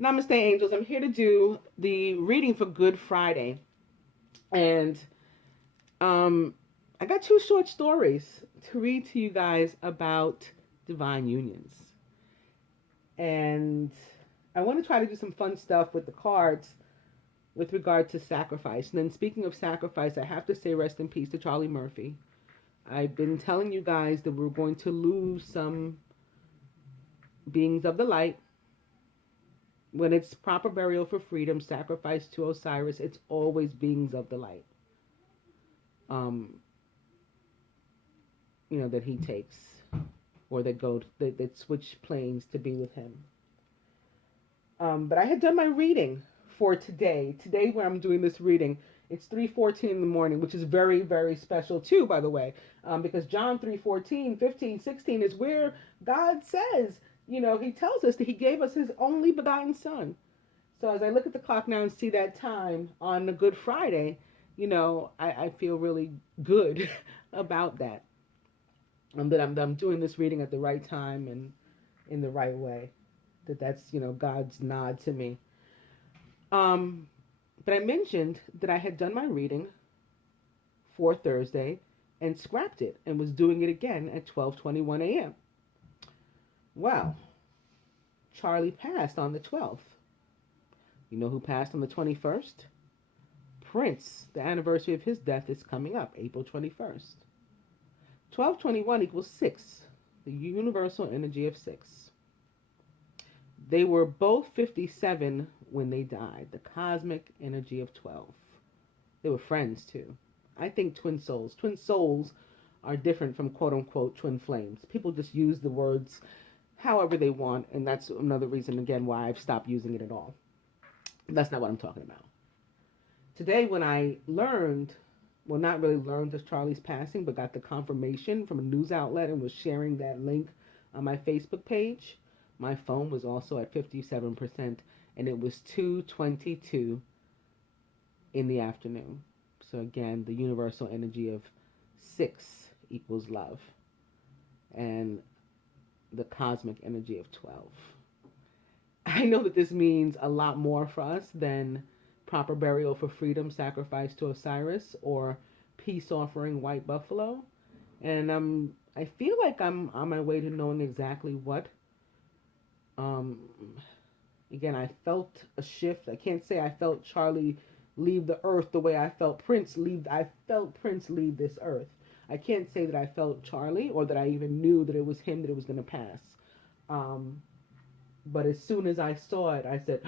Namaste, angels. I'm here to do the reading for Good Friday. And um, I got two short stories to read to you guys about divine unions. And I want to try to do some fun stuff with the cards with regard to sacrifice. And then, speaking of sacrifice, I have to say rest in peace to Charlie Murphy. I've been telling you guys that we're going to lose some beings of the light. When it's proper burial for freedom, sacrifice to Osiris, it's always beings of the light. Um, that he takes, or that switch planes to be with him. But I had done my reading for today. Today, when I'm doing this reading, it's 3:14 in the morning, which is very, very special too, by the way, because John 3:14, 15, 16 is where God says, He tells us that He gave us His only begotten Son. So as I look at the clock now and see that time on the Good Friday, I feel really good about that. That I'm doing this reading at the right time and in the right way. That's God's nod to me. Um, but I mentioned that I had done my reading for Thursday and scrapped it and was doing it again at 12:21 a.m. Well, Charlie passed on the 12th. You know who passed on the 21st? Prince. The anniversary of his death is coming up, April 21st. 1221 equals 6, the universal energy of 6. They were both 57 when they died, the cosmic energy of 12. They were friends too. I think twin souls. Twin souls are different from quote unquote twin flames. People just use the words however they want, and that's another reason again why I've stopped using it at all. That's not what I'm talking about. Today, when I learned, well, not really learned of Charlie's passing, but got the confirmation from a news outlet and was sharing that link on my Facebook page, my phone was also at 57%, and it was 2:22 in the afternoon. So again, the universal energy of 6 equals love, and the cosmic energy of 12. I know that this means a lot more for us than proper burial for freedom, sacrifice to Osiris, or peace offering white buffalo. And I feel like I'm on my way to knowing exactly what. Um, Again, I felt a shift. I can't say I felt Charlie leave the earth the way I felt Prince leave. I felt Prince leave this earth. I can't say that I felt Charlie or that I even knew that it was him that it was going to pass. Um, but as soon as I saw it, I said,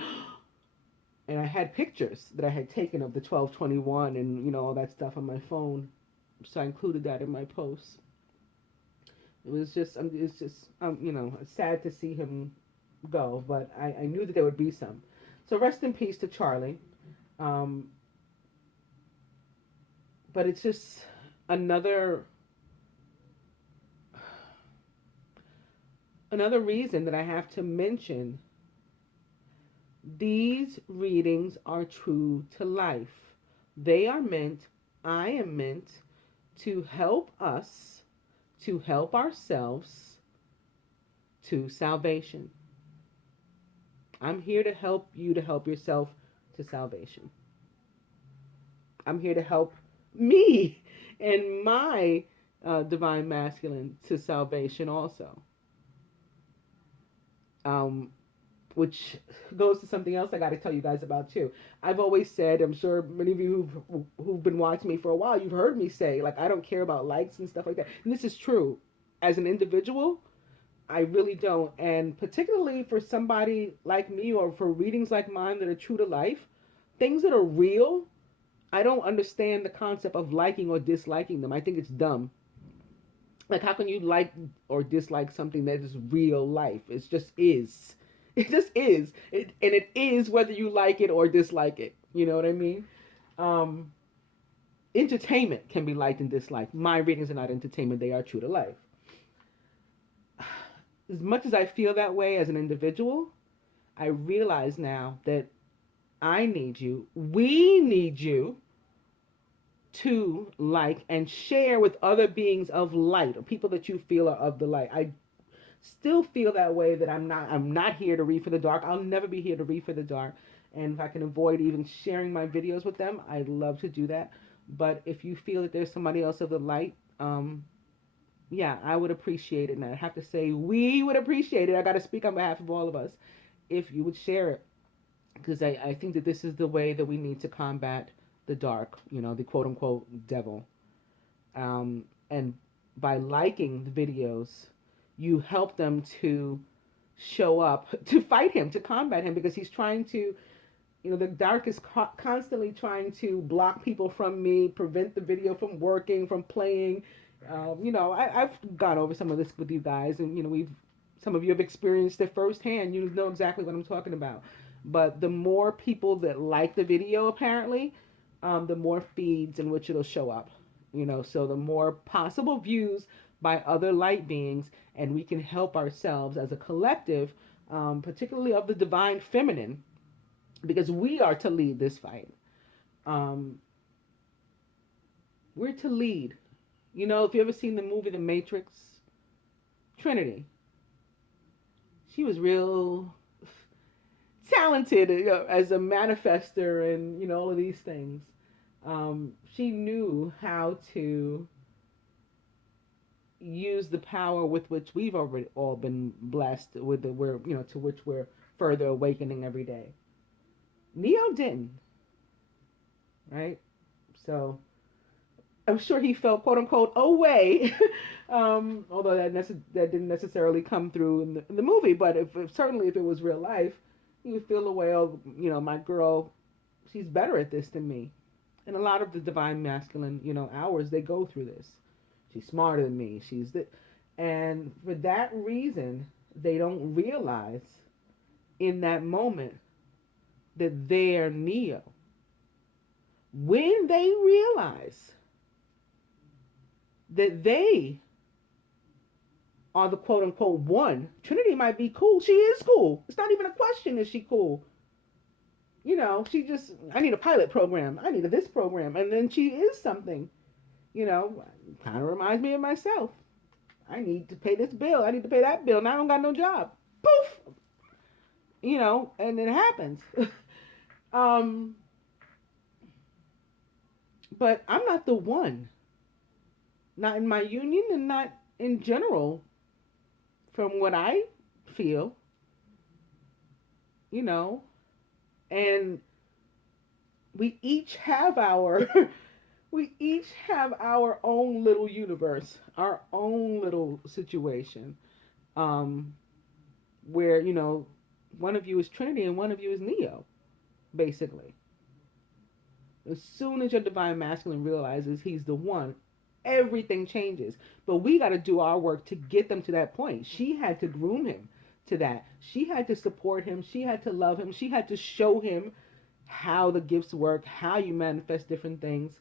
and I had pictures that I had taken of the 1221 and all that stuff on my phone, so I included that in my post. It's just it's sad to see him go, but I knew that there would be some. So rest in peace to Charlie. Um, but it's just another another reason that I have to mention these readings are true to life. They are meant, I am meant to help us, to help ourselves to salvation. I'm here to help you to help yourself to salvation. I'm here to help me and my divine masculine to salvation also. Um, which goes to something else I got to tell you guys about too. I've always said, I'm sure many of you who've been watching me for a while, you've heard me say, like, I don't care about likes and stuff like that. And this is true. As an individual, I really don't. And particularly for somebody like me or for readings like mine that are true to life, things that are real, I don't understand the concept of liking or disliking them. I think it's dumb. Like, how can you like or dislike something that is real life? It just is. It just is. And it is whether you like it or dislike it. You know what I mean? Um, Entertainment can be liked and disliked. My readings are not entertainment, they are true to life. As much as I feel that way as an individual, I realize now that I need you, we need you to like and share with other beings of light or people that you feel are of the light. still feel that way, that I'm not here to read for the dark. I'll never be here to read for the dark. And if I can avoid even sharing my videos with them, I'd love to do that. But if you feel that there's somebody else of the light, yeah, I would appreciate it. And I have to say, we would appreciate it. I got to speak on behalf of all of us if you would share it, because I think that this is the way that we need to combat the dark, the quote unquote devil. And by liking the videos, you help them to show up, to fight him, to combat him, because he's trying to, the dark is constantly trying to block people from me, prevent the video from working, from playing. I've gone over some of this with you guys, and some of you have experienced it firsthand. You know exactly what I'm talking about. But the more people that like the video, apparently, the more feeds in which it'll show up. So the more possible views by other light beings, and we can help ourselves as a collective, particularly of the divine feminine, because we are to lead this fight. We're to lead. If you ever seen the movie The Matrix, Trinity, she was real talented as a manifester and all of these things. She knew how to use the power with which we've already all been blessed with, to which we're further awakening every day. Neo didn't, right? So I'm sure he felt, quote unquote, away, although that didn't necessarily come through in the movie. But certainly if it was real life, he would feel away. Oh, my girl, she's better at this than me. And a lot of the divine masculine, hours, they go through this. She's smarter than me. And for that reason, they don't realize in that moment that they're Neo. When they realize that they are the quote unquote one, Trinity might be cool. She is cool. It's not even a question, is she cool? I need a pilot program. I need this program. And then she is something, kind of reminds me of myself. I need to pay this bill. I need to pay that bill. Now I don't got no job. Poof! And it happens. But I'm not the one. Not in my union and not in general, from what I feel. And we each have our own little universe, our own little situation, where one of you is Trinity and one of you is Neo, basically. As soon as your divine masculine realizes he's the one, everything changes. But we got to do our work to get them to that point. She had to groom him to that. She had to support him. She had to love him. She had to show him how the gifts work, how you manifest different things,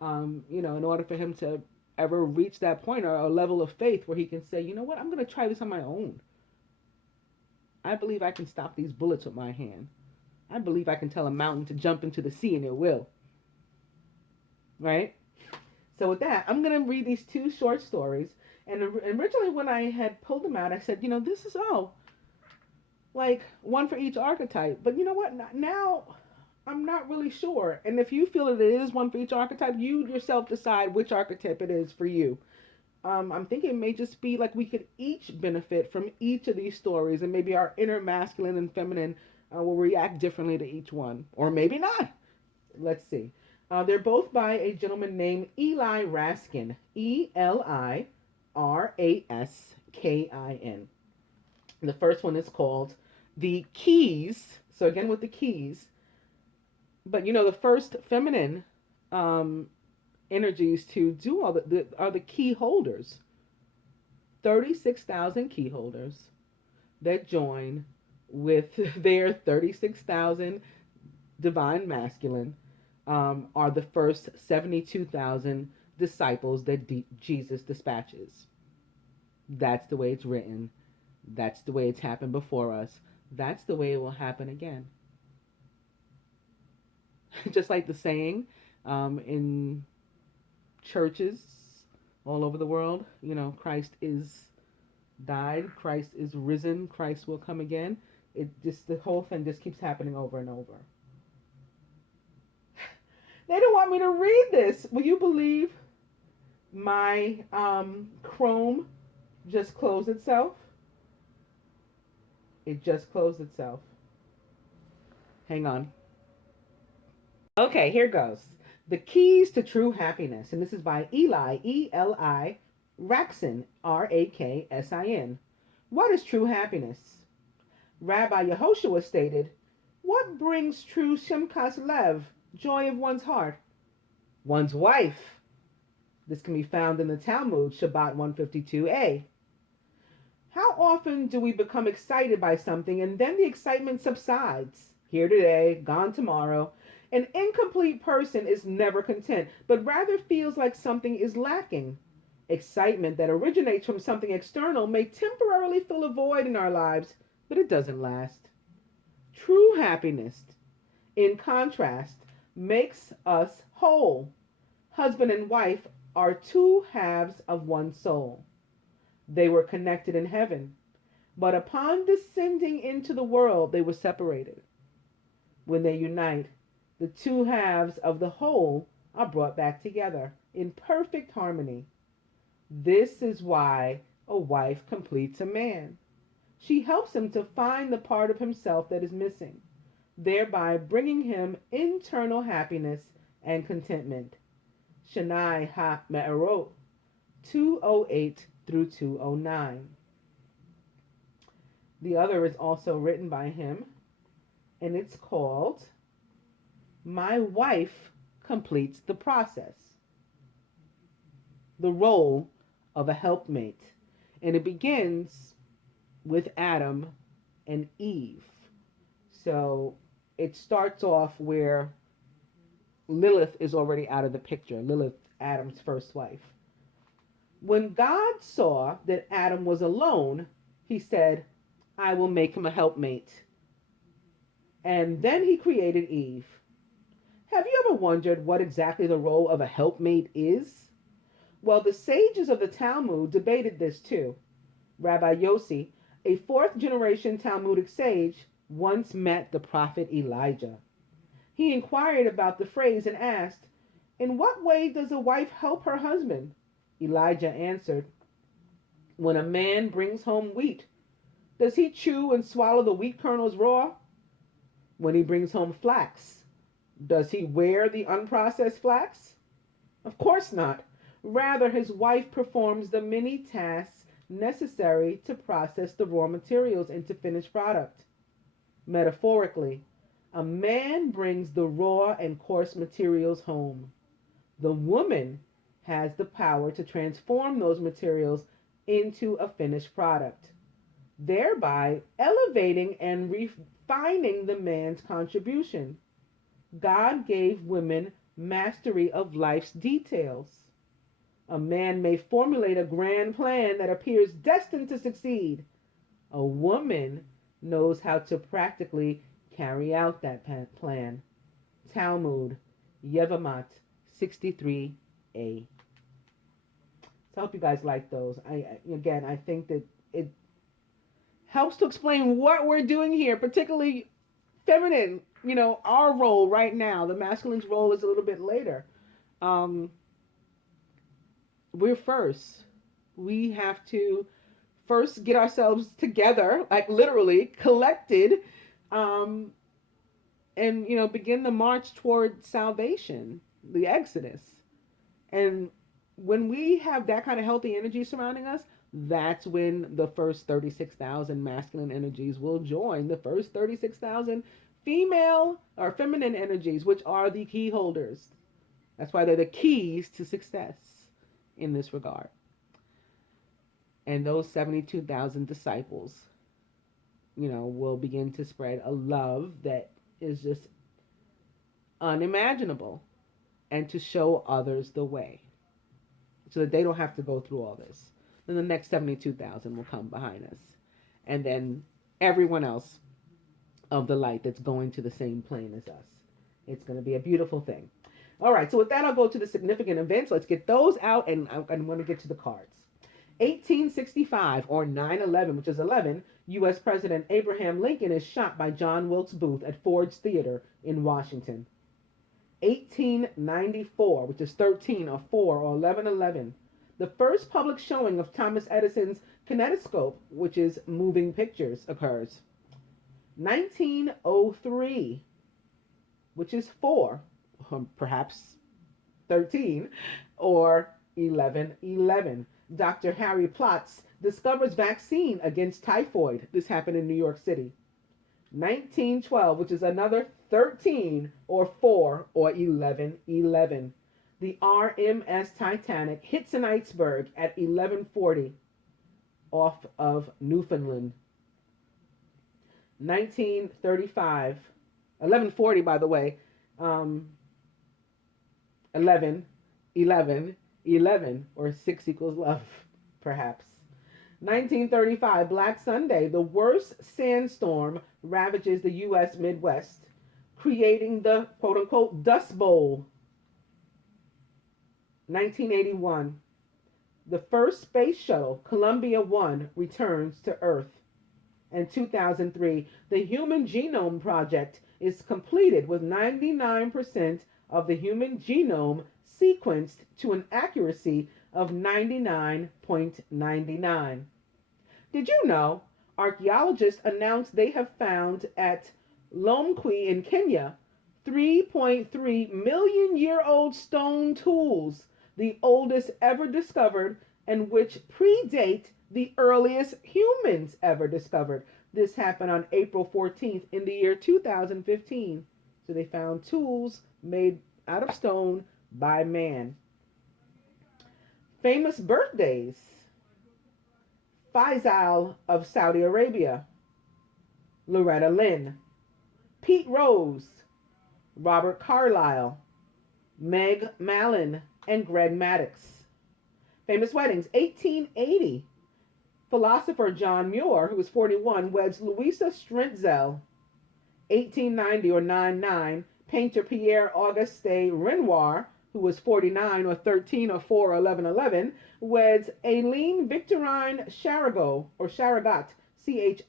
in order for him to ever reach that point or a level of faith where he can say, you know what, I'm going to try this on my own. I believe I can stop these bullets with my hand. I believe I can tell a mountain to jump into the sea and it will. Right? So with that, I'm going to read these two short stories. And originally when I had pulled them out, I said, this is like one for each archetype. But you know what? Now I'm not really sure. And if you feel that it is one for each archetype, you yourself decide which archetype it is for you. I'm thinking it may just be like we could each benefit from each of these stories, and maybe our inner masculine and feminine will react differently to each one. Or maybe not. Let's see. They're both by a gentleman named Eli Raskin. Elisraskin. The first one is called The Keys. So again with the keys. But the first feminine energies to do all are the key holders. 36,000 key holders that join with their 36,000 divine masculine are the first 72,000 disciples that Jesus dispatches. That's the way it's written. That's the way it's happened before us. That's the way it will happen again. Just like the saying in churches all over the world, Christ is died, Christ is risen, Christ will come again. It just, the whole thing just keeps happening over and over. They don't want me to read this. Will you believe my Chrome just closed itself? It just closed itself. Hang on. Okay, here goes. The Keys to True Happiness. And this is by Eli, E-L-I, Raksin, R-A-K-S-I-N. What is true happiness? Rabbi Yehoshua stated, what brings true Shimkas Lev, joy of one's heart? One's wife. This can be found in the Talmud, Shabbat 152a. How often do we become excited by something and then the excitement subsides? Here today, gone tomorrow. An incomplete person is never content, but rather feels like something is lacking. Excitement that originates from something external may temporarily fill a void in our lives, but it doesn't last. True happiness, in contrast, makes us whole. Husband and wife are two halves of one soul. They were connected in heaven, but upon descending into the world, they were separated. When they unite, the two halves of the whole are brought back together in perfect harmony. This is why a wife completes a man. She helps him to find the part of himself that is missing, thereby bringing him internal happiness and contentment. Shanai Ha-Me'erot 208 through 209. The other is also written by him, and it's called My Wife Completes the Process. The role of a helpmate. And it begins with Adam and Eve. So it starts off where Lilith is already out of the picture. Lilith, Adam's first wife. When God saw that Adam was alone, he said, I will make him a helpmate. And then he created Eve. Have you ever wondered what exactly the role of a helpmate is? Well, the sages of the Talmud debated this too. Rabbi Yossi, a fourth generation Talmudic sage, once met the prophet Elijah. He inquired about the phrase and asked, in what way does a wife help her husband? Elijah answered, when a man brings home wheat, does he chew and swallow the wheat kernels raw? When he brings home flax, does he wear the unprocessed flax? Of course not. Rather, his wife performs the many tasks necessary to process the raw materials into finished product. Metaphorically, a man brings the raw and coarse materials home. The woman has the power to transform those materials into a finished product, thereby elevating and refining the man's contribution. God gave women mastery of life's details. A man may formulate a grand plan that appears destined to succeed. A woman knows how to practically carry out that plan. Talmud, Yevamot 63a. So I hope you guys like those. I think that it helps to explain what we're doing here, particularly feminine, our role right now. The masculine's role is a little bit later. We're first. We have to first get ourselves together, like literally collected, and begin the march toward salvation, the Exodus. And when we have that kind of healthy energy surrounding us, that's when the first 36,000 masculine energies will join the first 36,000 female or feminine energies, which are the key holders. That's why they're the keys to success in this regard. And those 72,000 disciples, will begin to spread a love that is just unimaginable, and to show others the way so that they don't have to go through all this. Then the next 72,000 will come behind us. And then everyone else of the light that's going to the same plane as us. It's going to be a beautiful thing. All right, so with that, I'll go to the significant events. Let's get those out, and I'm going to get to the cards. 1865, or 9/11, which is 11, U.S. President Abraham Lincoln is shot by John Wilkes Booth at Ford's Theater in Washington. 1894, which is 13 or 4 or 11/11, the first public showing of Thomas Edison's kinetoscope, which is moving pictures, occurs. 1903, which is 4, perhaps 13, or 11/11. Dr. Harry Plotz discovers vaccine against typhoid. This happened in New York City. 1912, which is another 13 or 4 or 11/11. The RMS Titanic hits an iceberg at 11:40 off of Newfoundland. 1935, 11:40, by the way, 11/11, or 6 equals love, perhaps. 1935, Black Sunday, the worst sandstorm ravages the U.S. Midwest, creating the quote-unquote Dust Bowl. 1981, the first space shuttle, Columbia 1, returns to Earth. And 2003, the Human Genome Project is completed with 99% of the human genome sequenced to an accuracy of 99.99. Did you know archaeologists announced they have found at Lomkwi in Kenya 3.3 million year old stone tools, the oldest ever discovered, and which predate the earliest humans ever discovered. This happened on April 14th in the year 2015. So they found tools made out of stone by man. Famous birthdays. Faisal of Saudi Arabia, Loretta Lynn, Pete Rose, Robert Carlyle, Meg Mallon, and Greg Maddox. Famous weddings. 1880, philosopher John Muir, who was 41, weds Louisa Strentzel. 1890, or 99, painter Pierre Auguste Renoir, who was 49, or 13, or 4, or 11/11, weds Aileen Victorine Charagot, or Charagot, Charigot.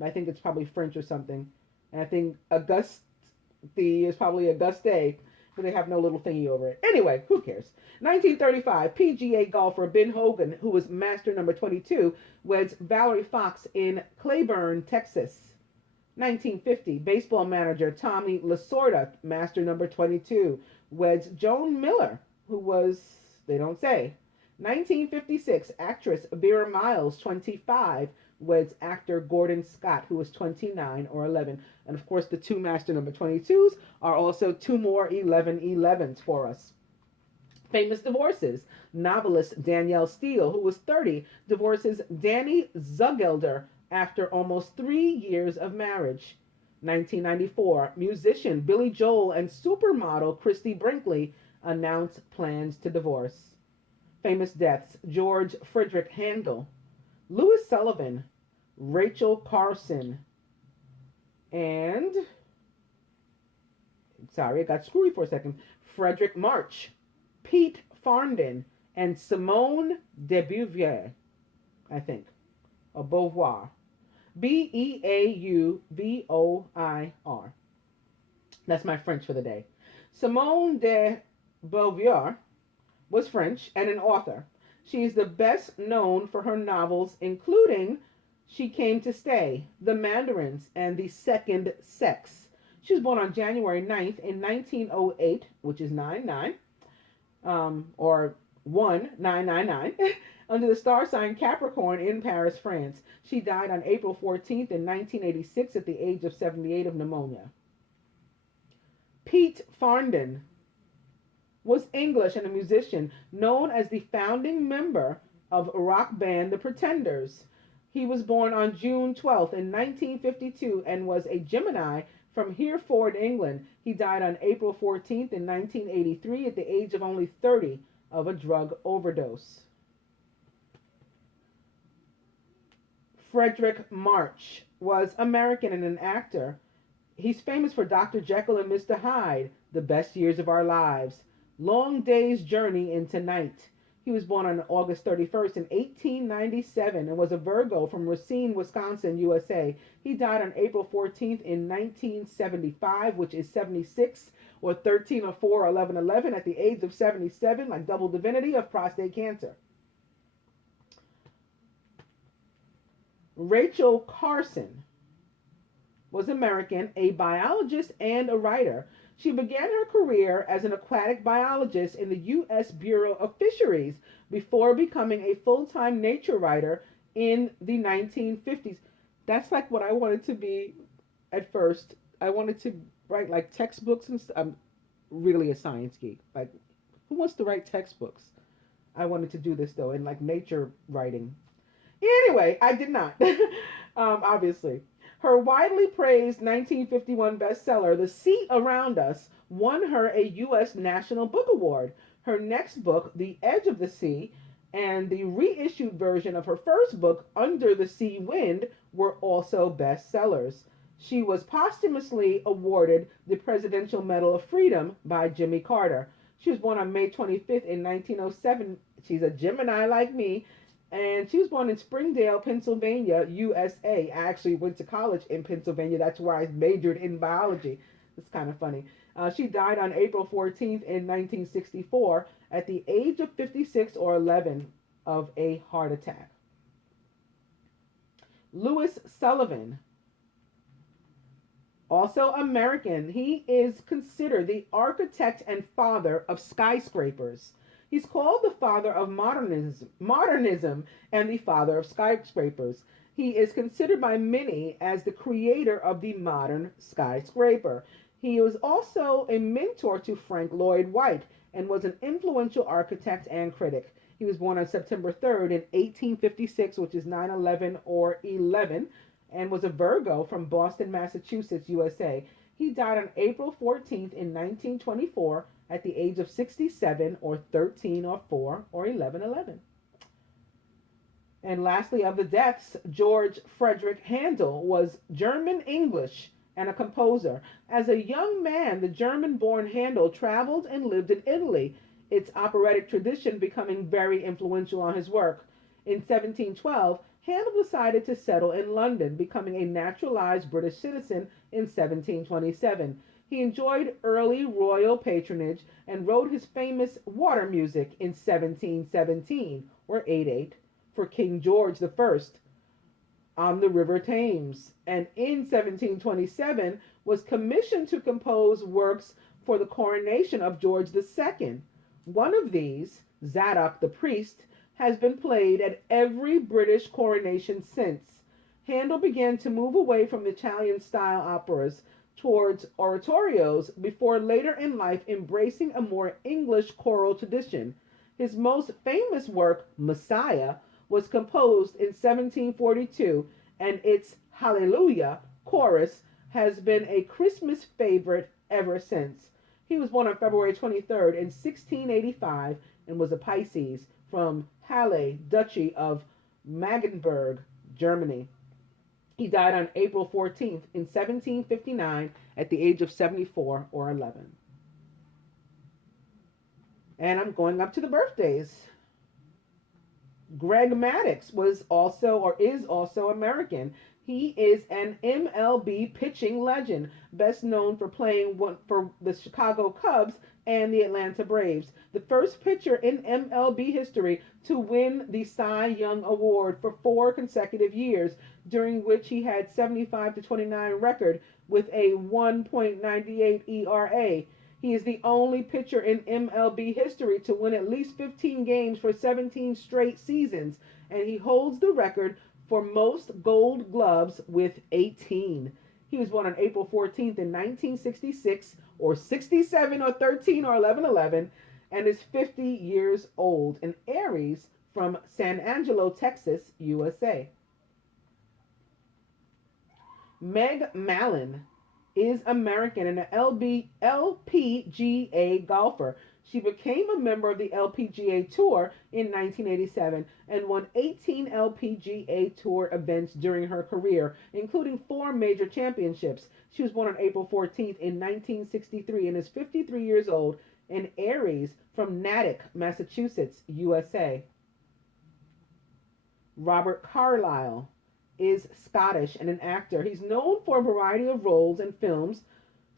I think it's probably French or something. And I think Auguste is probably Auguste, but they have no little thingy over it. Anyway, who cares? 1935, PGA golfer Ben Hogan, who was master number 22, weds Valerie Fox in Claiborne, Texas. 1950, baseball manager Tommy Lasorda, master number 22, weds Joan Miller, who was, they don't say. 1956, actress Vera Miles, 25, weds actor Gordon Scott, who was 29 or 11. And of course, the two master number 22s are also two more 11/11s for us. Famous divorces. Novelist Danielle Steele, who was 30, divorces Danny Zugelder after almost 3 years of marriage. 1994, musician Billy Joel and supermodel Christy Brinkley announce plans to divorce. Famous deaths. George Frederick Handel, Louis Sullivan, Rachel Carson, and, sorry, I got screwy for a second, Frederick March, Pete Farndon, and Simone de Beauvoir, I think, or Beauvoir. Beauvoir. That's my French for the day. Simone de Beauvoir was French and an author. She is the best known for her novels, including She Came to Stay, The Mandarins, and The Second Sex. She was born on January 9th in 1908, which is 99, or 1999, under the star sign Capricorn in Paris, France. She died on April 14th in 1986 at the age of 78 of pneumonia. Pete Farndon was English and a musician, known as the founding member of rock band The Pretenders. He was born on June 12th in 1952 and was a Gemini from Hereford, England. He died on April 14th in 1983 at the age of only 30 of a drug overdose. Frederick March was American and an actor. He's famous for Dr. Jekyll and Mr. Hyde, The Best Years of Our Lives, Long Day's Journey into Night. He was born on August 31st in 1897 and was a Virgo from Racine, Wisconsin, USA. He died on April 14th in 1975, which is 76 or 13 or 4 or 11 11 at the age of 77, like double divinity, of prostate cancer. Rachel Carson was American, a biologist and a writer. She began her career as an aquatic biologist in the U.S. Bureau of Fisheries before becoming a full-time nature writer in the 1950s. That's like what I wanted to be at first. I wanted to write like textbooks and I'm really a science geek. Like, who wants to write textbooks? I wanted to do this though, in like nature writing. Anyway, I did not, obviously. Her widely praised 1951 bestseller, The Sea Around Us, won her a U.S. National Book Award. Her next book, The Edge of the Sea, and the reissued version of her first book, Under the Sea Wind, were also bestsellers. She was posthumously awarded the Presidential Medal of Freedom by Jimmy Carter. She was born on May 25th in 1907. She's a Gemini like me. And she was born in Springdale, Pennsylvania, USA. I actually went to college in Pennsylvania. That's where I majored in biology. It's kind of funny. She died on April 14th in 1964 at the age of 56 or 11 of a heart attack. Louis Sullivan, also American. He is considered the architect and father of skyscrapers. He's called the father of modernism and the father of skyscrapers. He is considered by many as the creator of the modern skyscraper. He was also a mentor to Frank Lloyd Wright and was an influential architect and critic. He was born on September 3rd in 1856, which is 9/11 or 11, and was a Virgo from Boston, Massachusetts, USA. He died on April 14th in 1924 at the age of 67 or 13 or 4 or 11 11. And lastly, of the deaths, George Frederick Handel was German English and a composer. As a young man, the German-born Handel traveled and lived in Italy, its operatic tradition becoming very influential on his work. In 1712, Handel decided to settle in London, becoming a naturalized British citizen in 1727. He enjoyed early royal patronage and wrote his famous water music in 1717 or 88 for King George I on the River Thames, and in 1727 was commissioned to compose works for the coronation of George II. One of these, Zadok the Priest, has been played at every British coronation since. Handel began to move away from Italian-style operas towards oratorios before later in life embracing a more English choral tradition. His most famous work, Messiah, was composed in 1742, and its Hallelujah chorus has been a Christmas favorite ever since. He was born on February 23rd in 1685 and was a Pisces from Halle, Duchy of Magdeburg, Germany. He died on April 14th in 1759 at the age of 74 or 11. And I'm going up to the birthdays. Greg Maddux was also or is also American. He is an MLB pitching legend, best known for playing for the Chicago Cubs and the Atlanta Braves. The first pitcher in MLB history to win the Cy Young Award for 4 consecutive years, during which he had 75-29 record with a 1.98 ERA. He is the only pitcher in MLB history to win at least 15 games for 17 straight seasons, and he holds the record for most Gold Gloves with 18. He was born on April 14th in 1966, or 67 or 13 or 11 11, and is 50 years old, an Aries from San Angelo, Texas, USA. Meg Mallon is American and an LPGA golfer. She became a member of the LPGA Tour in 1987 and won 18 LPGA Tour events during her career, including 4 major championships. She was born on April 14th in 1963 and is 53 years old And Aries from Natick, Massachusetts, USA. Robert Carlyle is Scottish and an actor. He's known for a variety of roles in films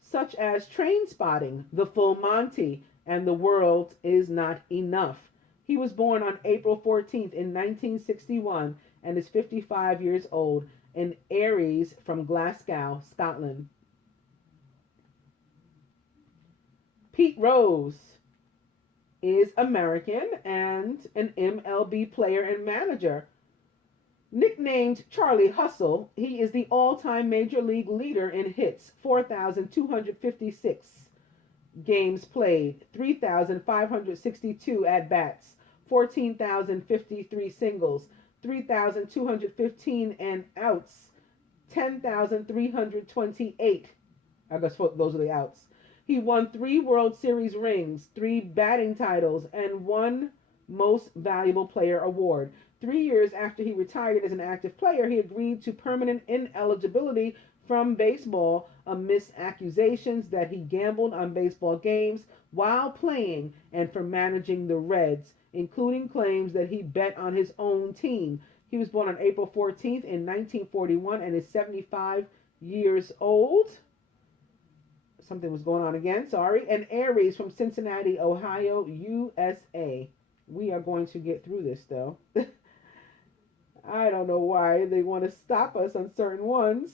such as Trainspotting, The Full Monty, and The World Is Not Enough. He was born on April 14th in 1961 and is 55 years old. And Aries from Glasgow, Scotland. Pete Rose is American and an MLB player and manager. Nicknamed Charlie Hustle, he is the all-time major league leader in hits, 4,256 games played, 3,562 at-bats, 14,053 singles, 3,215 and outs, 10,328. I guess those are the outs. He won 3 World Series rings, 3 batting titles, and 1 Most Valuable Player award. 3 years after he retired as an active player, he agreed to permanent ineligibility from baseball amidst accusations that he gambled on baseball games while playing and for managing the Reds, including claims that he bet on his own team. He was born on April 14th in 1941 and is 75 years old. Something was going on again, sorry. And Aries from Cincinnati, Ohio, USA. We are going to get through this, though. I don't know why they want to stop us on certain ones.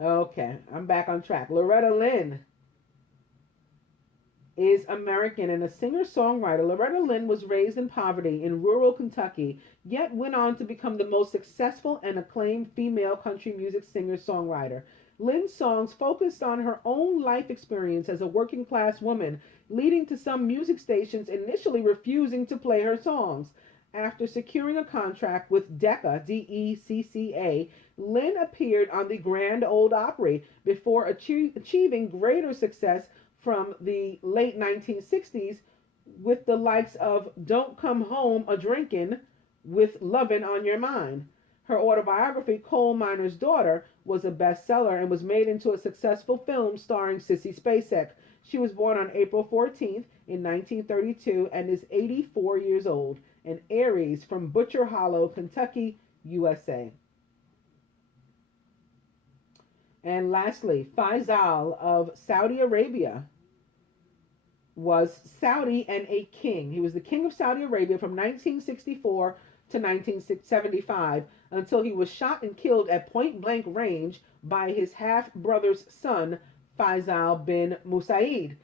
Okay, I'm back on track. Loretta Lynn is American and a singer-songwriter. Loretta Lynn was raised in poverty in rural Kentucky, yet went on to become the most successful and acclaimed female country music singer-songwriter. Lynn's songs focused on her own life experience as a working-class woman, leading to some music stations initially refusing to play her songs. After securing a contract with Decca, D-E-C-C-A, Lynn appeared on the Grand Ole Opry before achieving greater success from the late 1960s with the likes of Don't Come Home a-Drinkin' with Lovin' on Your Mind. Her autobiography, Coal Miner's Daughter, was a bestseller and was made into a successful film starring Sissy Spacek. She was born on April 14th in 1932 and is 84 years old. And Aries from Butcher Hollow, Kentucky, USA. And lastly, Faisal of Saudi Arabia was Saudi and a king. He was the king of Saudi Arabia from 1964 to 1975 until he was shot and killed at point-blank range by his half-brother's son, Faisal bin Musaid.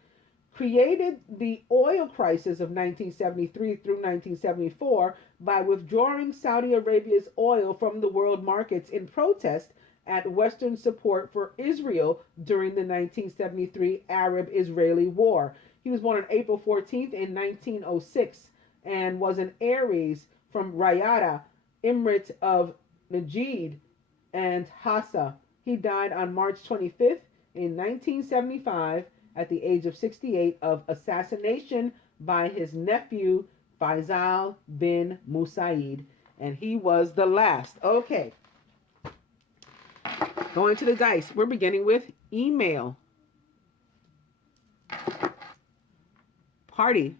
Created the oil crisis of 1973 through 1974 by withdrawing Saudi Arabia's oil from the world markets in protest at Western support for Israel during the 1973 Arab-Israeli War. He was born on April 14th in 1906 and was an Aries from Riyadh, Emirate of Najd and Hassa. He died on March 25th in 1975 at the age of 68 of assassination by his nephew Faisal bin Musaid, and he was the last. Okay, going to the dice. We're beginning with email, party,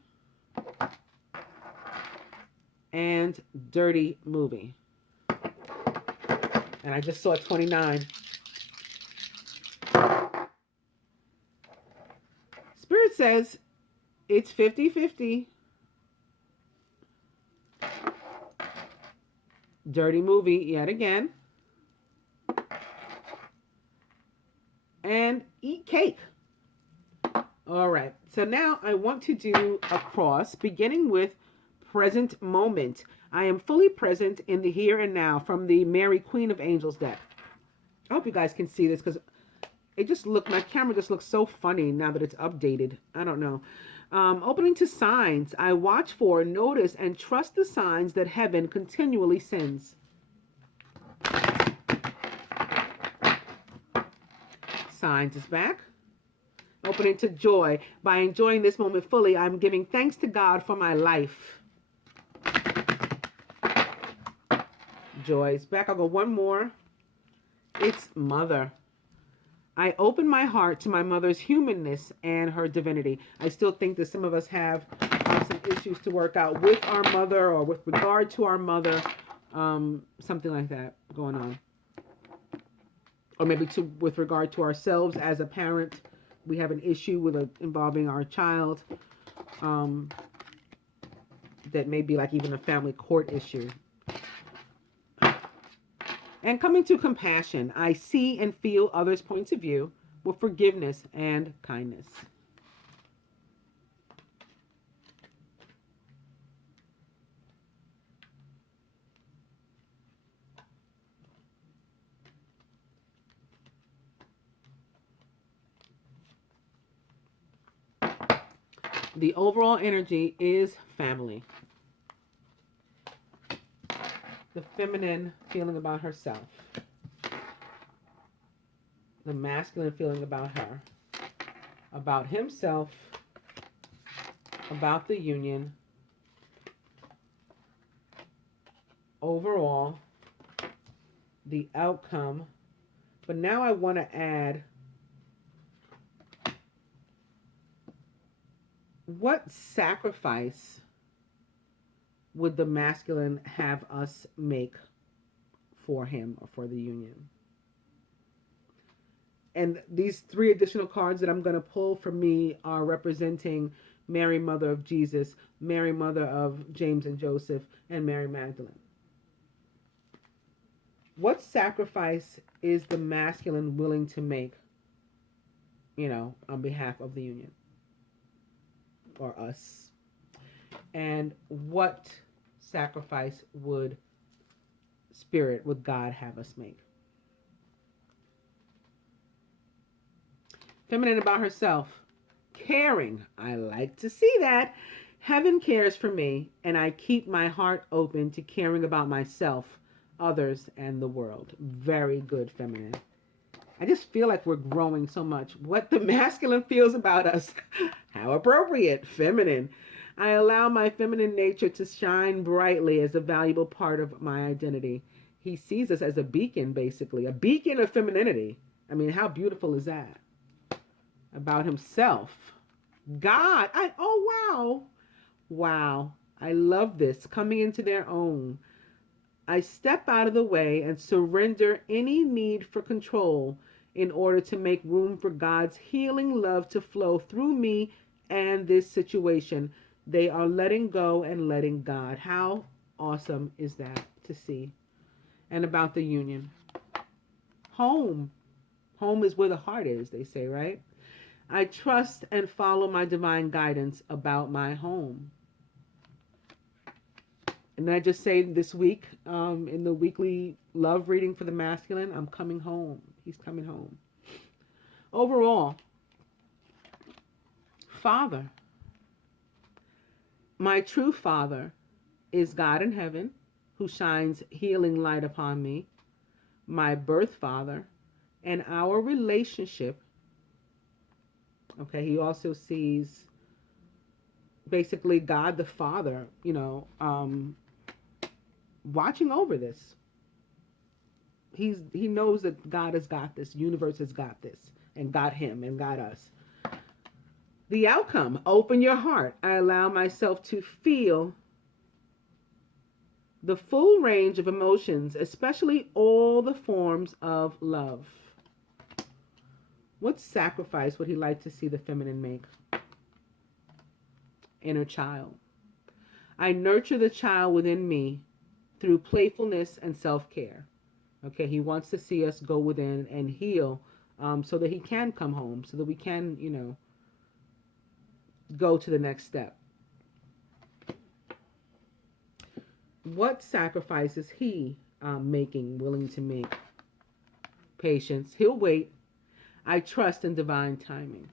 and dirty movie. And I just saw 29. Spirit says it's 50-50. Dirty movie yet again. And eat cake. All right. So now I want to do a cross beginning with present moment. I am fully present in the here and now from the Mary Queen of Angels deck. I hope you guys can see this because it just looked, my camera just looks so funny now that it's updated. I don't know. Opening to signs. I watch for, notice, and trust the signs that heaven continually sends. Signs is back. Opening to joy. By enjoying this moment fully, I'm giving thanks to God for my life. Joy is back. I'll go one more. It's mother. I open my heart to my mother's humanness and her divinity. I still think that some of us have some issues to work out with our mother or with regard to our mother, something like that going on. Or maybe with regard to ourselves as a parent, we have an issue with involving our child, that may be like even a family court issue. And coming to compassion, I see and feel others' points of view with forgiveness and kindness. The overall energy is family. The feminine feeling about herself. The masculine feeling about her. About himself. About the union. Overall. The outcome. But now I want to add, what sacrifice would the masculine have us make for him or for the union? And these 3 additional cards that I'm going to pull for me are representing Mary, mother of Jesus, Mary, mother of James and Joseph, and Mary Magdalene. What sacrifice is the masculine willing to make, on behalf of the union? Or us? And what sacrifice would God have us make? Feminine about herself. Caring. I like to see that. Heaven cares for me, and I keep my heart open to caring about myself, others, and the world. Very good, feminine. I just feel like we're growing so much. What the masculine feels about us. How appropriate. Feminine. I allow my feminine nature to shine brightly as a valuable part of my identity. He sees us as a beacon, basically. A beacon of femininity. I mean, how beautiful is that? About himself. God. Oh, wow. Wow. I love this. Coming into their own. I step out of the way and surrender any need for control in order to make room for God's healing love to flow through me and this situation. They are letting go and letting God. How awesome is that to see? And about the union. Home. Home is where the heart is, they say, right? I trust and follow my divine guidance about my home. And I just say this week, in the weekly love reading for the masculine, I'm coming home. He's coming home. Overall, Father. My true Father is God in heaven, who shines healing light upon me, my birth father, and our relationship. Okay, he also sees basically God the Father, watching over this. He knows that God has got this, universe has got this, and got him and got us. The outcome, open your heart. I allow myself to feel the full range of emotions, especially all the forms of love. What sacrifice would he like to see the feminine make? Inner child. I nurture the child within me through playfulness and self-care. Okay, he wants to see us go within and heal, so that he can come home, so that we can, go to the next step. What sacrifice is he willing to make? Patience. He'll wait. I trust in divine timing.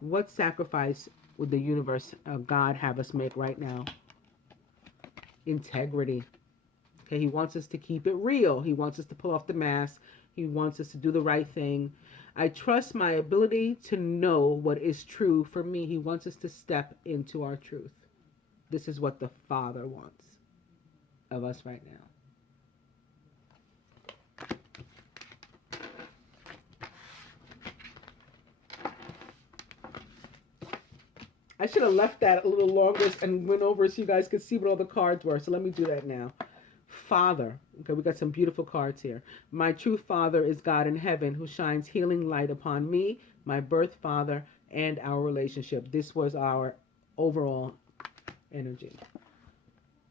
What sacrifice would the universe, God, have us make right now? Integrity. Okay, he wants us to keep it real. He wants us to pull off the mask. He wants us to do the right thing. I trust my ability to know what is true for me. He wants us to step into our truth. This is what the Father wants of us right now. I should have left that a little longer and went over so you guys could see what all the cards were. So let me do that now. Father. Okay, we got some beautiful cards here. My true Father is God in heaven who shines healing light upon me, my birth father, and our relationship. This was our overall energy.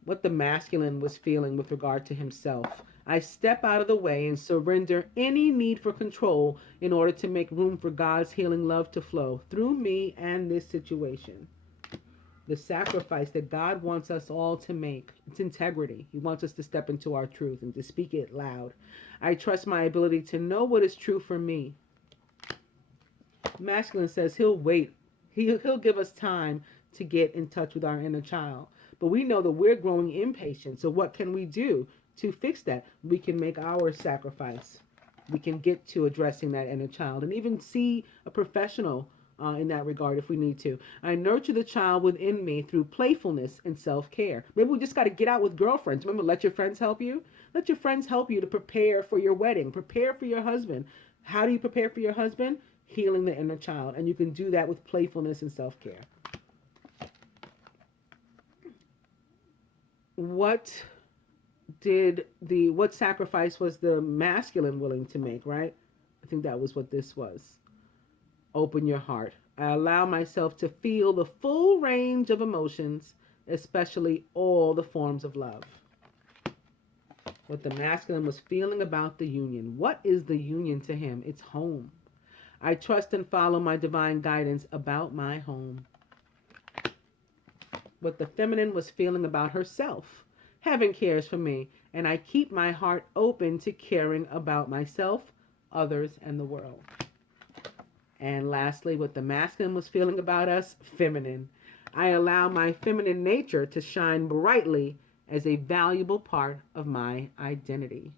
What the masculine was feeling with regard to himself. I step out of the way and surrender any need for control in order to make room for God's healing love to flow through me and this situation. The sacrifice that God wants us all to make. It's integrity. He wants us to step into our truth and to speak it loud. I trust my ability to know what is true for me. Masculine says he'll wait. He'll give us time to get in touch with our inner child. But we know that we're growing impatient. So what can we do to fix that? We can make our sacrifice. We can get to addressing that inner child and even see a professional in that regard if we need to. I nurture the child within me through playfulness and self-care. Maybe we just got to get out with girlfriends. Remember, let your friends help you. Let your friends help you to prepare for your wedding. Prepare for your husband. How do you prepare for your husband? Healing the inner child. And you can do that with playfulness and self-care. What sacrifice was the masculine willing to make, right? I think that was what this was. Open your heart. I allow myself to feel the full range of emotions, especially all the forms of love. What the masculine was feeling about the union. What is the union to him? It's home. I trust and follow my divine guidance about my home. What the feminine was feeling about herself. Heaven cares for me, and I keep my heart open to caring about myself, others, and the world. And lastly, what the masculine was feeling about us, feminine. I allow my feminine nature to shine brightly as a valuable part of my identity.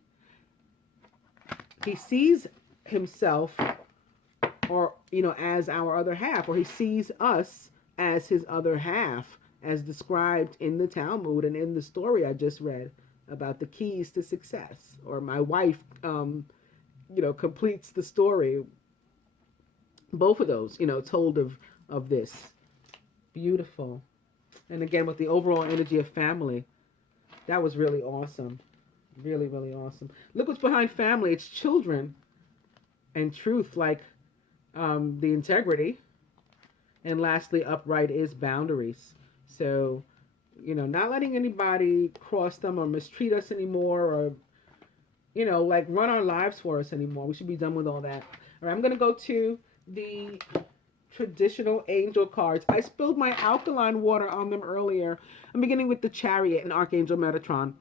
He sees himself as our other half, or he sees us as his other half, as described in the Talmud and in the story I just read about the keys to success. Or my wife, completes the story. Both of those, told of this. Beautiful. And again, with the overall energy of family, that was really awesome. Really, really awesome. Look what's behind family. It's children and truth, like the integrity. And lastly, upright is boundaries. So, not letting anybody cross them or mistreat us anymore or, run our lives for us anymore. We should be done with all that. All right, I'm going to go to the traditional angel cards. I spilled my alkaline water on them earlier. I'm beginning with the Chariot and Archangel Metatron.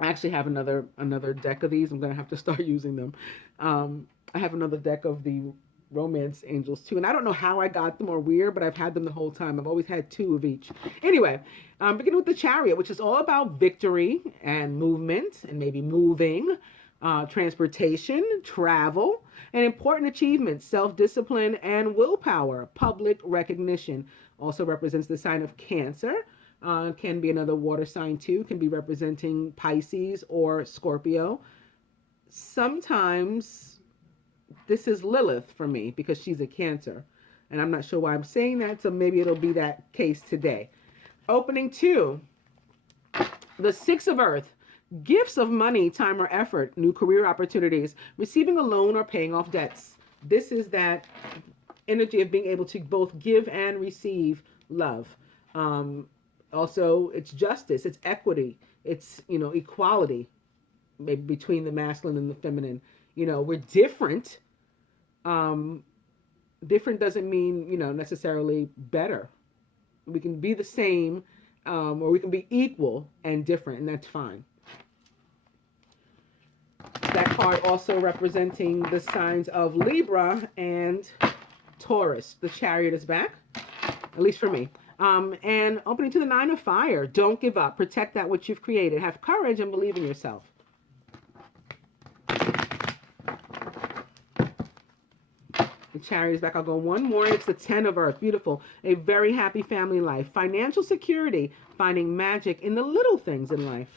I actually have another deck of these. I'm going to have to start using them. I have another deck of the Romance Angels too. And I don't know how I got them or where, but I've had them the whole time. I've always had two of each. Anyway, beginning with the Chariot, which is all about victory and movement and maybe moving, transportation, travel, and important achievements, self-discipline, and willpower. Public recognition also represents the sign of Cancer. Can be another water sign too. Can be representing Pisces or Scorpio. Sometimes this is Lilith for me because she's a Cancer. And I'm not sure why I'm saying that, so maybe it'll be that case today. Opening 2, the Six of Earth. Gifts of money, time, or effort, new career opportunities, receiving a loan or paying off debts. This is that energy of being able to both give and receive love. Also, it's justice, it's equity, it's, equality, maybe between the masculine and the feminine. We're different. Different doesn't mean, necessarily better. We can be the same, or we can be equal and different, and that's fine. That card also representing the signs of Libra and Taurus. The Chariot is back, at least for me. And opening to the Nine of Fire. Don't give up. Protect that which you've created. Have courage and believe in yourself. The Chariot is back. I'll go one more. It's the Ten of Earth. Beautiful. A very happy family life. Financial security. Finding magic in the little things in life.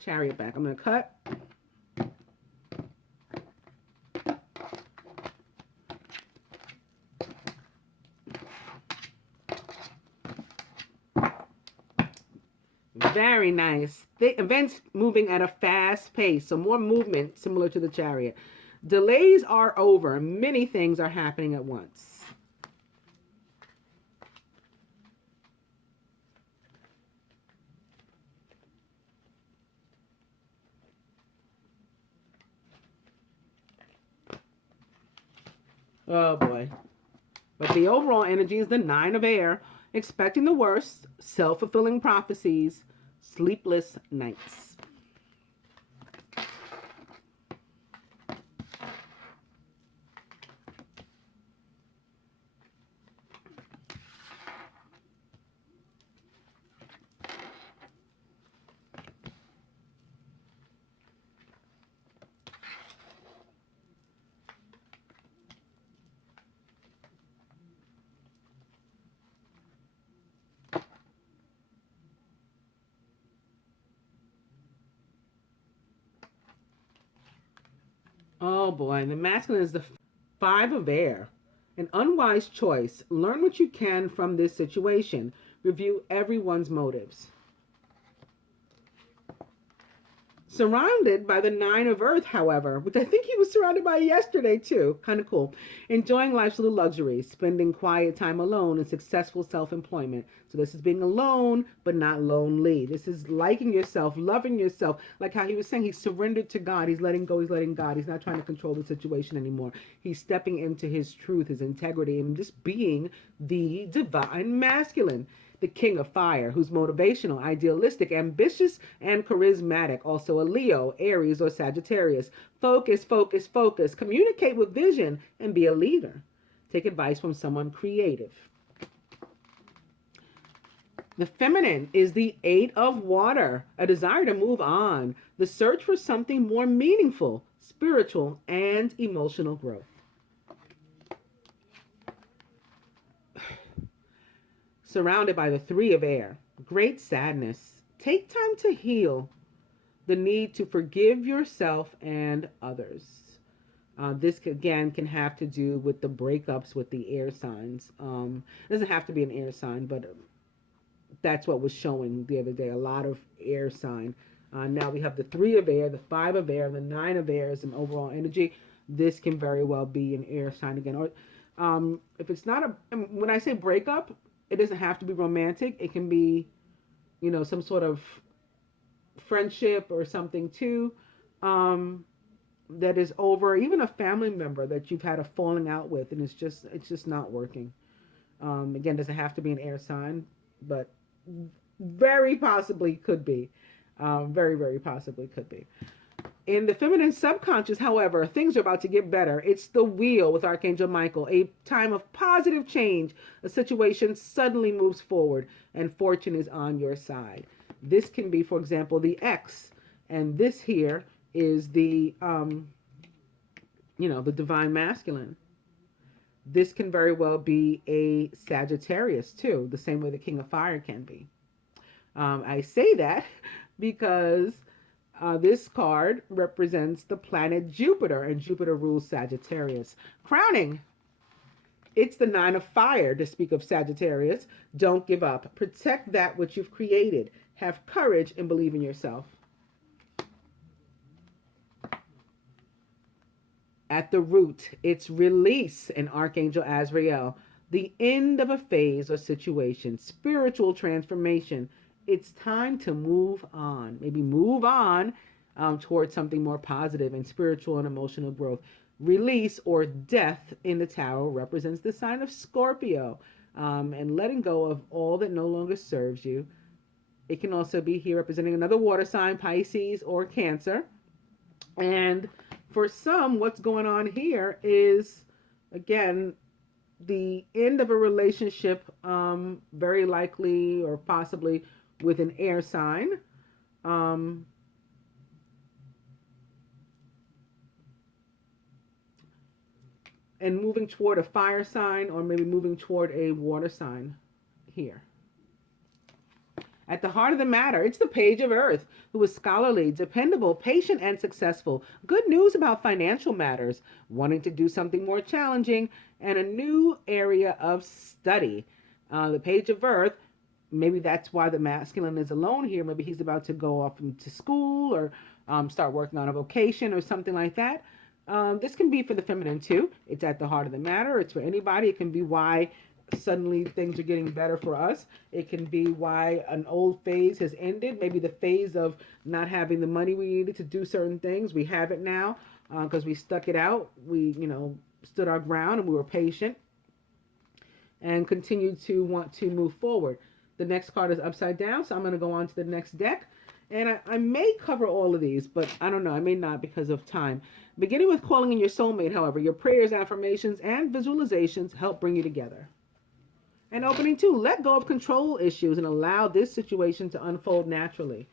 Chariot back. I'm going to cut. Very nice. The events moving at a fast pace, so more movement similar to the Chariot. Delays are over. Many things are happening at once. Oh boy. But the overall energy is the Nine of Air, expecting the worst, self-fulfilling prophecies, sleepless nights. Oh boy, the masculine is the Five of Air. An unwise choice. Learn what you can from this situation. Review everyone's motives. Surrounded by the Nine of Earth, however, which I think he was surrounded by yesterday too. Kind of cool. Enjoying life's little luxuries, spending quiet time alone, and successful self-employment. So this is being alone, but not lonely. This is liking yourself, loving yourself. Like how he was saying, he's surrendered to God. He's letting go. He's letting God. He's not trying to control the situation anymore. He's stepping into his truth, his integrity, and just being the divine masculine. The King of Fire, who's motivational, idealistic, ambitious, and charismatic. Also a Leo, Aries, or Sagittarius. Focus, focus, focus. Communicate with vision and be a leader. Take advice from someone creative. The feminine is the Eight of Water, a desire to move on, the search for something more meaningful, spiritual, and emotional growth. Surrounded by the Three of Air, great sadness. Take time to heal. The need to forgive yourself and others. This again can have to do with the breakups with the air signs. It doesn't have to be an air sign, but that's what was showing the other day. A lot of air sign. Now we have the Three of Air, the Five of Air, the Nine of Air as an overall energy. This can very well be an air sign again. Or if it's not when I say breakup, it doesn't have to be romantic. It can be, some sort of friendship or something too, that is over. Even a family member that you've had a falling out with, and it's just not working. Again, doesn't have to be an air sign, but very possibly could be. Very, very possibly could be. In the feminine subconscious, however, things are about to get better. It's the Wheel with Archangel Michael, a time of positive change. A situation suddenly moves forward and fortune is on your side. This can be, for example, the X, and this here is the, the divine masculine. This can very well be a Sagittarius too, the same way the King of Fire can be. I say that because this card represents the planet Jupiter, and Jupiter rules Sagittarius. Crowning. It's the Nine of Fire, to speak of Sagittarius. Don't give up. Protect that which you've created. Have courage and believe in yourself. At the root, it's release in Archangel Azrael. The end of a phase or situation. Spiritual transformation. It's time to move on. Maybe move on towards something more positive and spiritual and emotional growth. Release or death in the Tower represents the sign of Scorpio, and letting go of all that no longer serves you. It can also be here representing another water sign, Pisces or Cancer. And for some, what's going on here is, again, the end of a relationship, very likely or possibly with an air sign. And moving toward a fire sign, or maybe moving toward a water sign here. At the heart of the matter, it's the Page of Earth, who is scholarly, dependable, patient, and successful. Good news about financial matters, wanting to do something more challenging, and a new area of study. The Page of Earth Maybe that's why the masculine is alone here. Maybe he's about to go off into school or start working on a vocation or something like that. This can be for the feminine too. It's at the heart of the matter. It's for anybody. It can be why suddenly things are getting better for us. It can be why an old phase has ended. Maybe the phase of not having the money we needed to do certain things. We have it now because we stuck it out. We, stood our ground and we were patient and continued to want to move forward. The next card is upside down, so I'm going to go on to the next deck. And I may cover all of these, but I don't know. I may not because of time. Beginning with calling in your soulmate, however, your prayers, affirmations, and visualizations help bring you together. And opening two, let go of control issues and allow this situation to unfold naturally.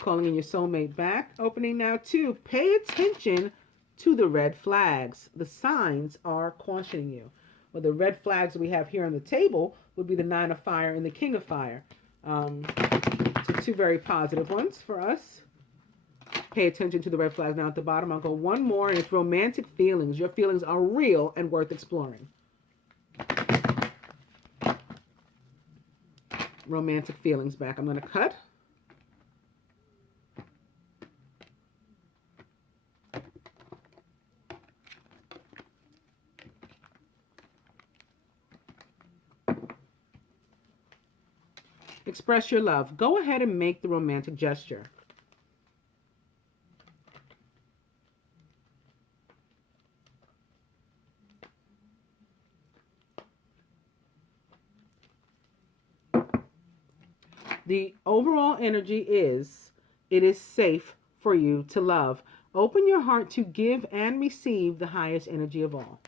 Calling in your soulmate back. Opening now two, pay attention to the red flags. The signs are cautioning you. Well, the red flags we have here on the table would be the Nine of Fire and the King of Fire. So two very positive ones for us. Pay attention to the red flags. Now at the bottom, I'll go one more, and it's romantic feelings. Your feelings are real and worth exploring. Romantic feelings back. I'm going to cut. Express your love. Go ahead and make the romantic gesture. The overall energy is, it is safe for you to love. Open your heart to give and receive the highest energy of all.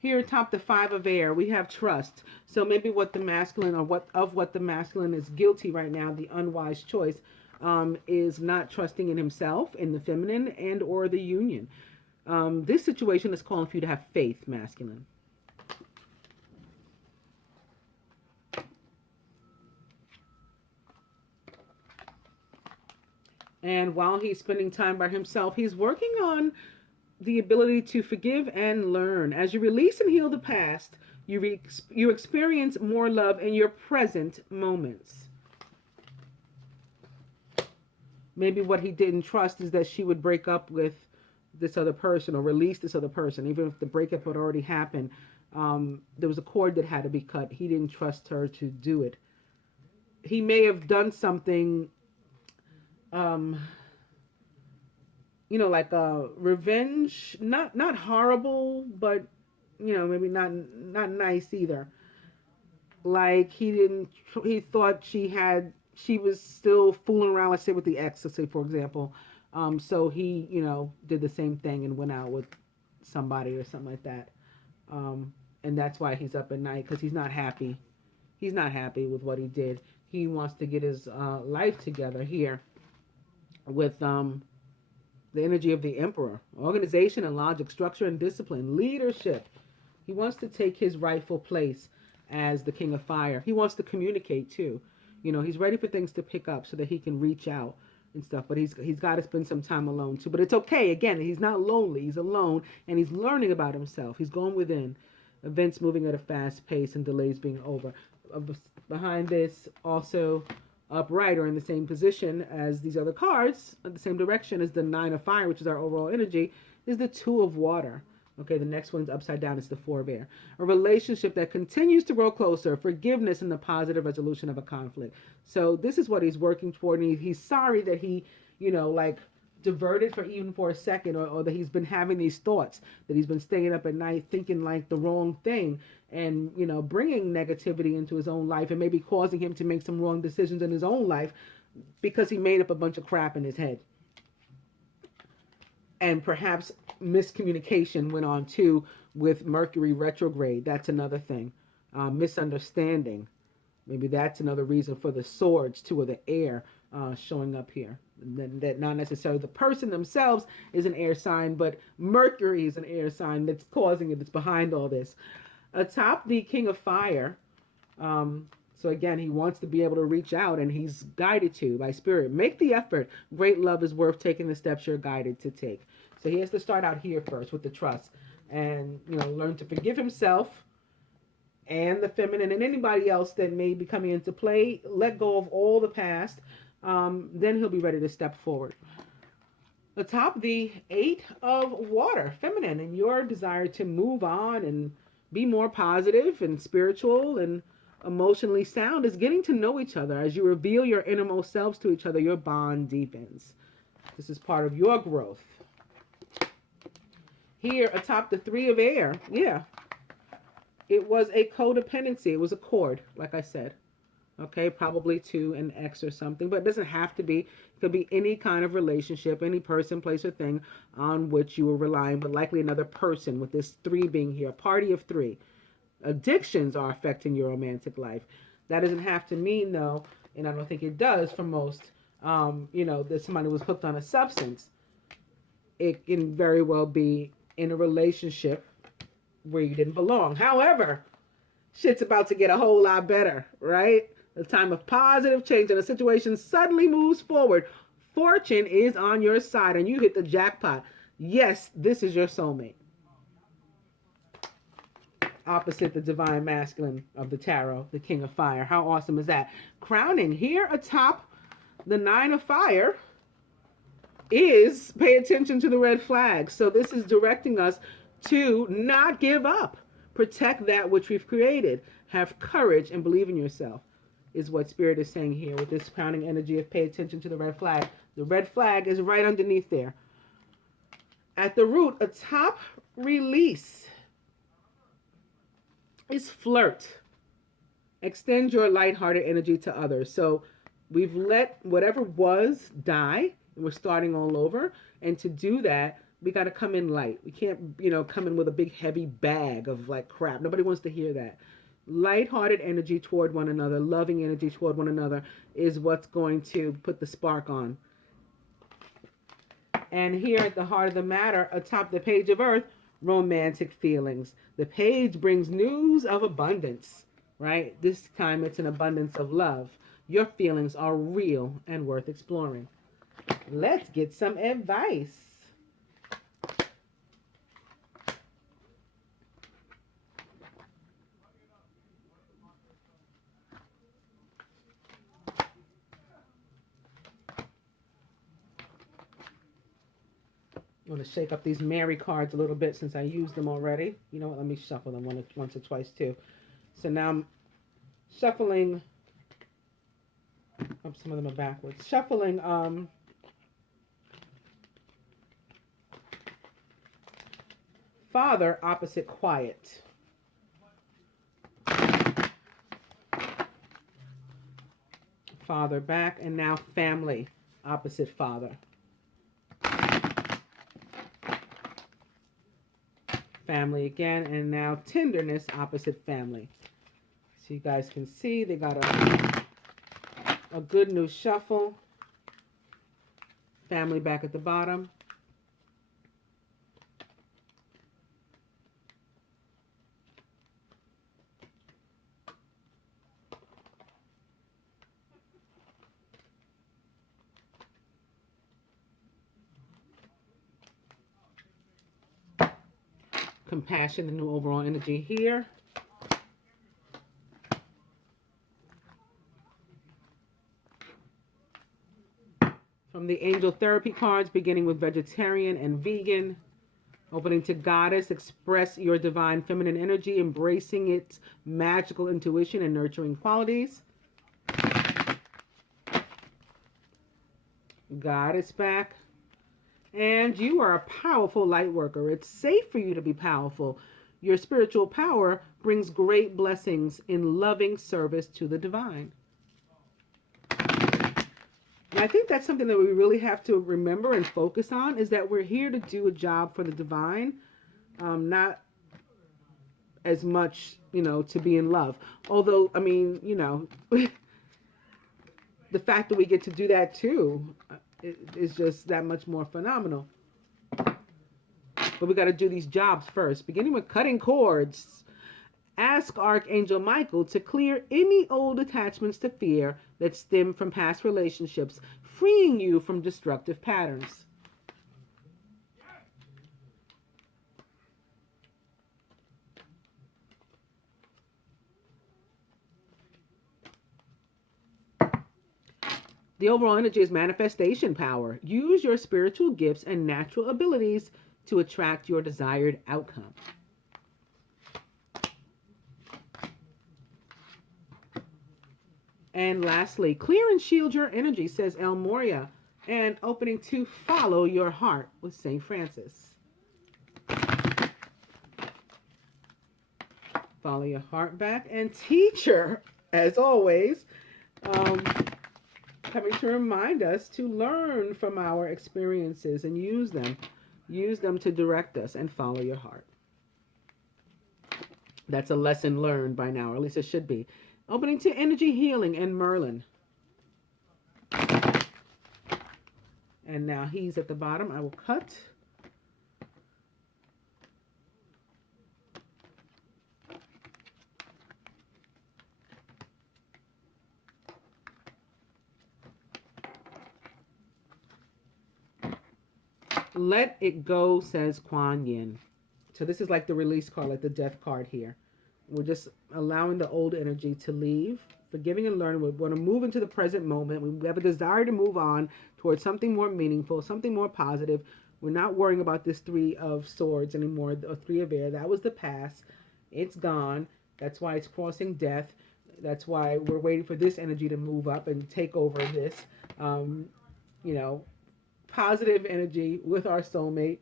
Here atop the Five of Air, we have trust. So maybe what the masculine, or what the masculine is guilty right now, the unwise choice, is not trusting in himself, in the feminine, and or the union. This situation is calling for you to have faith, masculine. And while he's spending time by himself, he's working on the ability to forgive and learn. As you release and heal the past, you experience more love in your present moments. Maybe what he didn't trust is that she would break up with this other person or release this other person, even if the breakup had already happened. There was a cord that had to be cut. He didn't trust her to do it. He may have done something like revenge, not horrible, but maybe not nice either. Like he thought she was still fooling around, let's say with the ex, let's say for example. So he did the same thing and went out with somebody or something like that. And that's why he's up at night, because he's not happy. He's not happy with what he did. He wants to get his life together here with the energy of the Emperor. Organization and logic, structure and discipline, leadership. He wants to take his rightful place as the King of Fire. He wants to communicate too. He's ready for things to pick up so that he can reach out and stuff. But he's got to spend some time alone too. But it's okay. Again, he's not lonely. He's alone and he's learning about himself. He's going within. Events moving at a fast pace and delays being over. Behind this, also upright or in the same position as these other cards, in the same direction as the Nine of Fire, which is our overall energy, is the Two of Water. Okay, the next one's upside down. It's the Four of Air. A relationship that continues to grow closer, forgiveness and the positive resolution of a conflict. So this is what he's working toward, and he's sorry that he, diverted for a second, or that he's been having these thoughts, that he's been staying up at night thinking like the wrong thing, and bringing negativity into his own life, and maybe causing him to make some wrong decisions in his own life because he made up a bunch of crap in his head. And perhaps miscommunication went on too with Mercury retrograde. That's another thing. Misunderstanding. Maybe that's another reason for the swords, two of the air. showing up here. That not necessarily the person themselves is an air sign, but Mercury is an air sign that's causing it, that's behind all this. Atop the King of Fire, so again, he wants to be able to reach out, and he's guided to by spirit. Make the effort. Great love is worth taking the steps you're guided to take. So he has to start out here first with the trust, and learn to forgive himself and the feminine and anybody else that may be coming into play. Let go of all the past. Then he'll be ready to step forward. Atop the Eight of Water, feminine, and your desire to move on and be more positive and spiritual and emotionally sound is getting to know each other. As you reveal your innermost selves to each other, your bond deepens. This is part of your growth. Here, atop the Three of Air, it was a codependency. It was a cord, like I said. Okay, probably to an ex or something, but it doesn't have to be. It could be any kind of relationship, any person, place, or thing on which you were relying, but likely another person, with this three being here, a party of three. Addictions are affecting your romantic life. That doesn't have to mean, though, and I don't think it does for most, that somebody was hooked on a substance. It can very well be in a relationship where you didn't belong. However, shit's about to get a whole lot better, right? The time of positive change and the situation suddenly moves forward. Fortune is on your side and you hit the jackpot. Yes, this is your soulmate. Opposite the divine masculine of the tarot, the King of Fire. How awesome is that? Crowning here atop the Nine of Fire is pay attention to the red flag. So this is directing us to not give up. Protect that which we've created. Have courage and believe in yourself, is what Spirit is saying here with this crowning energy of pay attention to the red flag. The red flag is right underneath there. At the root, atop release, is flirt. Extend your lighthearted energy to others. So we've let whatever was die, and we're starting all over. And to do that, we got to come in light. We can't, come in with a big heavy bag of like crap. Nobody wants to hear that. Lighthearted energy toward one another, loving energy toward one another is what's going to put the spark on. And here at the heart of the matter, atop the Page of Earth, romantic feelings. The page brings news of abundance, right? This time it's an abundance of love. Your feelings are real and worth exploring. Let's get some advice. I'm going to shake up these Mary cards a little bit since I used them already. You know what? Let me shuffle them once or twice too. So now I'm shuffling. Oh, some of them are backwards. Shuffling Father opposite Quiet. Father back, and now Family opposite Father. Family again, and now Tenderness opposite Family. So you guys can see they got a good new shuffle. Family back at the bottom. Compassion, the new overall energy here. From the Angel Therapy cards, beginning with Vegetarian and Vegan. Opening to Goddess, express your divine feminine energy, embracing its magical intuition and nurturing qualities. Goddess back. And you are a powerful light worker. It's safe for you to be powerful. Your spiritual power brings great blessings in loving service to the divine. And I think that's something that we really have to remember and focus on, is that we're here to do a job for the divine, not as much, to be in love. Although, the the fact that we get to do that too is just that much more phenomenal. But we got to do these jobs first, beginning with cutting cords. Ask Archangel Michael to clear any old attachments to fear that stem from past relationships, freeing you from destructive patterns. The overall energy is manifestation power. Use your spiritual gifts and natural abilities to attract your desired outcome. And lastly, clear and shield your energy, says El Moria, and opening to follow your heart with St. Francis. Follow your heart back. And teacher, as always, coming to remind us to learn from our experiences and use them to direct us and follow your heart. That's a lesson learned by now, or at least it should be. Opening to energy healing and Merlin. And now he's at the bottom. I will cut. Let it go, says Kuan Yin. So this is like the release card, like the death card here. We're just allowing the old energy to leave, forgiving and learning. We want to move into the present moment. We have a desire to move on towards something more meaningful, something more positive. We're not worrying about this Three of Swords anymore, or Three of Air. That was the past. It's gone. That's why it's crossing death. That's why we're waiting for this energy to move up and take over this, positive energy with our soulmate.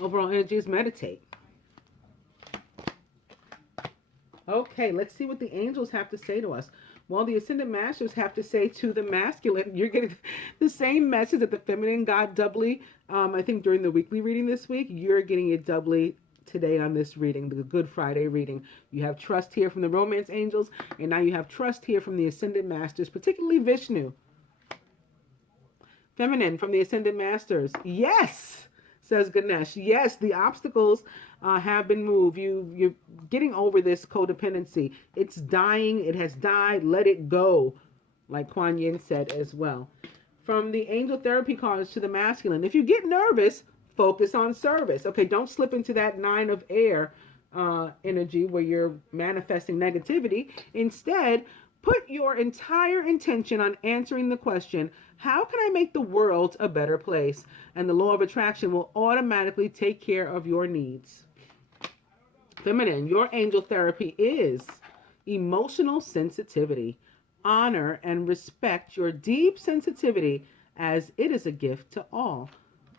Overall energy is meditate. Okay, let's see what the angels have to say to us. Well, the Ascended Masters have to say to the masculine, you're getting the same message that the feminine got doubly, I think, during the weekly reading this week. You're getting it doubly today on this reading, the Good Friday reading. You have trust here from the Romance Angels, and now you have trust here from the Ascended Masters, particularly Vishnu. Feminine from the Ascended Masters. Yes, says Ganesh. Yes, the obstacles have been moved. You're getting over this codependency. It's dying. It has died. Let it go, like Kuan Yin said as well. From the angel therapy cards to the masculine. If you get nervous, focus on service. Okay, don't slip into that Nine of Air energy where you're manifesting negativity. Instead, put your entire intention on answering the question, how can I make the world a better place? And the law of attraction will automatically take care of your needs. Feminine, your angel therapy is emotional sensitivity. Honor and respect your deep sensitivity as it is a gift to all.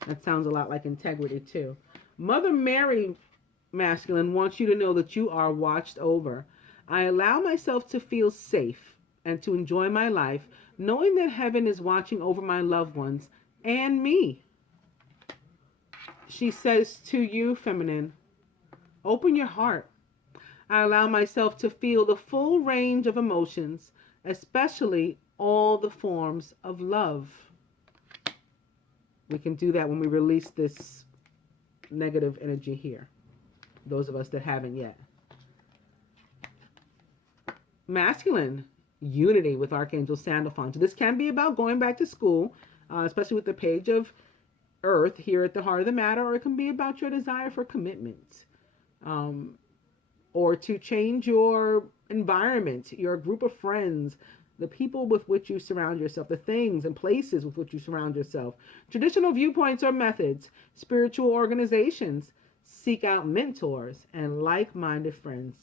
That sounds a lot like integrity too. Mother Mary, masculine, wants you to know that you are watched over. I allow myself to feel safe and to enjoy my life, knowing that heaven is watching over my loved ones and me. She says to you, feminine, open your heart. I allow myself to feel the full range of emotions, especially all the forms of love. We can do that when we release this negative energy here, those of us that haven't yet. Masculine, unity with Archangel Sandalphon. So this can be about going back to school, especially with the Page of Earth here at the heart of the matter, or it can be about your desire for commitment, or to change your environment, your group of friends, the people with which you surround yourself, the things and places with which you surround yourself. Traditional viewpoints or methods, spiritual organizations, seek out mentors and like-minded friends.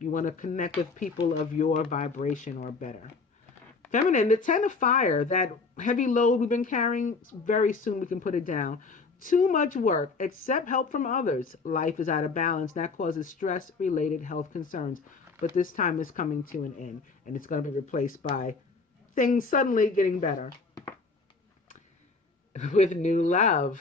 You want to connect with people of your vibration or better. Feminine, the 10 of fire, that heavy load we've been carrying, very soon we can put it down. Too much work, accept help from others. Life is out of balance. That causes stress-related health concerns. But this time is coming to an end, and it's going to be replaced by things suddenly getting better with new love.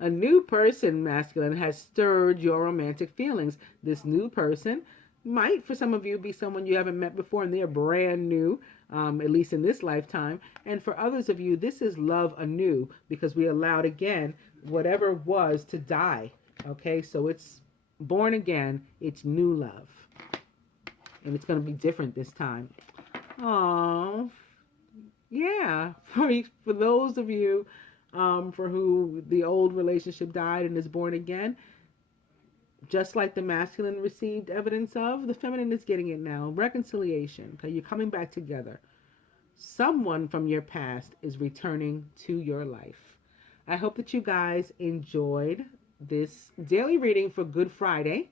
A new person, masculine, has stirred your romantic feelings. This new person might, for some of you, be someone you haven't met before and they're brand new, at least in this lifetime. And for others of you, this is love anew because we allowed, again, whatever was to die. Okay, so it's born again, it's new love. And it's going to be different this time. Oh, yeah. For those of you for who the old relationship died and is born again, just like the masculine received evidence of, the feminine is getting it now. Reconciliation. Okay, you're coming back together. Someone from your past is returning to your life. I hope that you guys enjoyed this daily reading for Good Friday.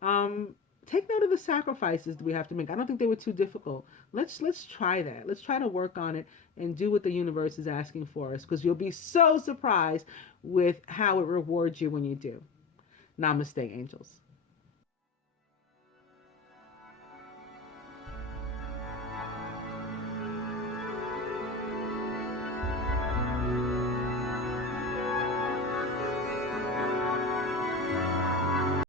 Take note of the sacrifices that we have to make. I don't think they were too difficult. Let's try that. Let's try to work on it and do what the universe is asking for us, because you'll be so surprised with how it rewards you when you do. Namaste, angels.